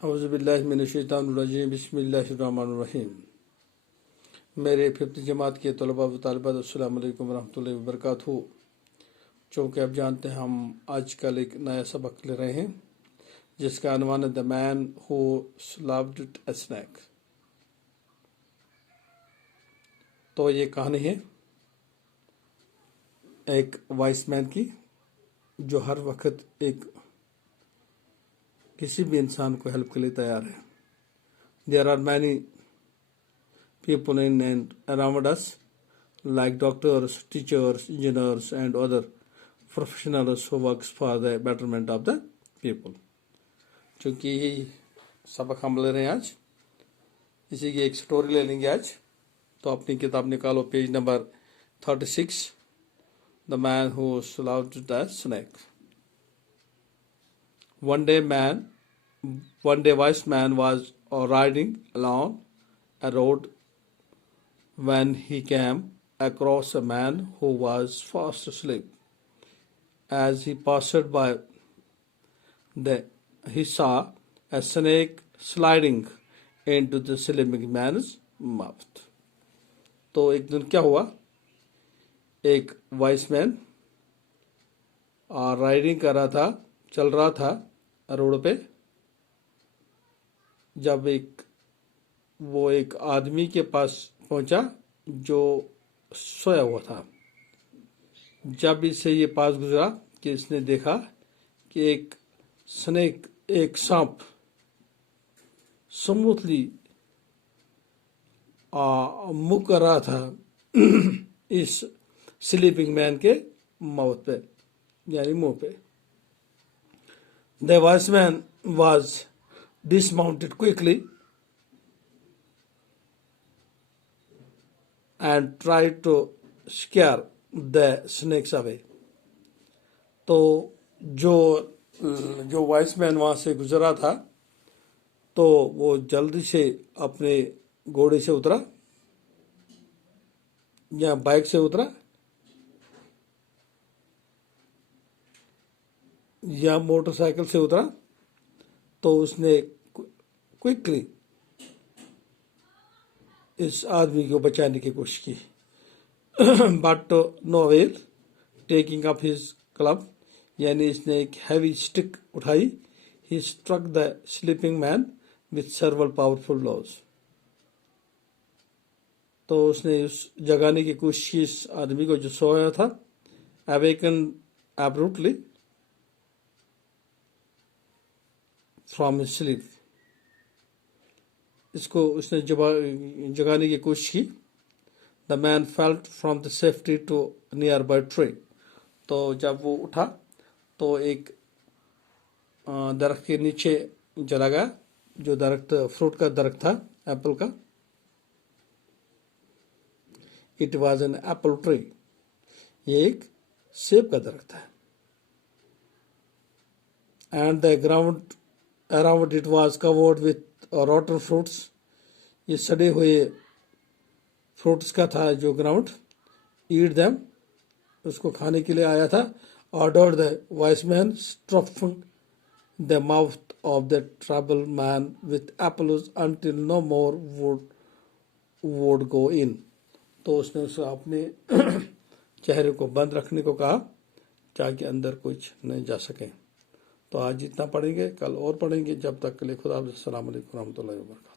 औज़ुबिल्लाहिमिनश्शैतानिर्रजीम बिस्मिल्लाहिर्रहमानिर्रहीम। मेरे 5th जमात के तलबा व तालिबात अस्सलामु अलैकुम रहमतुल्लाहि व बरकातहू। चूँकि आप जानते हैं हम आजकल एक नया सबक ले रहे हैं जिसका अनवान है the man who slaved a snake. तो ये कहानी है एक वाइस मैन की जो हर वक्त एक किसी भी इंसान को हेल्प के लिए तैयार है। There are many people in and around us like doctors, teachers, engineers and other professionals who works for the betterment of the people। चूँकि यही सबक हम ले रहे हैं आज, इसी की एक स्टोरी ले लेंगे आज। तो अपनी किताब निकालो, page number 36, the man who slaughtered the snake. One day wise man was riding along a road when he came across a man who was fast asleep. As he passed by, he saw a snake sliding into the sleeping man's mouth। तो एक दिन क्या हुआ, एक vice man riding कर रहा था, चल रहा था रोड पे, जब वो एक आदमी के पास पहुंचा जो सोया हुआ था। जब इससे ये पास गुजरा कि इसने देखा कि एक सांप स्मूथली मुँह कर रहा था इस स्लीपिंग मैन के माउथ पे, यानी मुंह पे। The wise man was dismounted quickly and tried to scare the snakes away। तो जो वाइस मैन वहां से गुजरा था तो वो जल्दी से अपने घोड़े से उतरा या बाइक से उतरा या मोटरसाइकिल से उतरा, तो उसने क्विकली इस आदमी को बचाने की कोशिश की। But no avail, taking up his club, यानी इसने एक हैवी स्टिक उठाई। He struck the sleeping man with several powerful blows. तो उसने उस जगाने की कोशिश की इस आदमी को जो सोया था। Awaken abruptly from his sleep, इसको उसने जगाने की कोशिश की। The man felt from the safety to nearby tree. तो जब वो उठा तो एक दरख्त के नीचे चला गया, जो दरख्त फ्रूट का दरख्त था, एप्पल का। It was an apple tree, ये एक सेब का दरख्त है। And the ground around it was covered with rotten fruits, ये सड़े हुए फ्रूट्स का था जो ग्राउंड। ईट देम, उसको खाने के लिए आया था। Ordered the wise man, stuffing the mouth of the trouble man with apples until no more would go in. तो उसने उसे अपने चेहरे को बंद रखने को कहा ताकि अंदर कुछ नहीं जा सके। तो आज इतना पढ़ेंगे, कल और पढ़ेंगे। जब तक के लिए खुदा हाफ़िज़। अस्सलामु अलैकुम रहमतुल्लाहि व बरकातहू।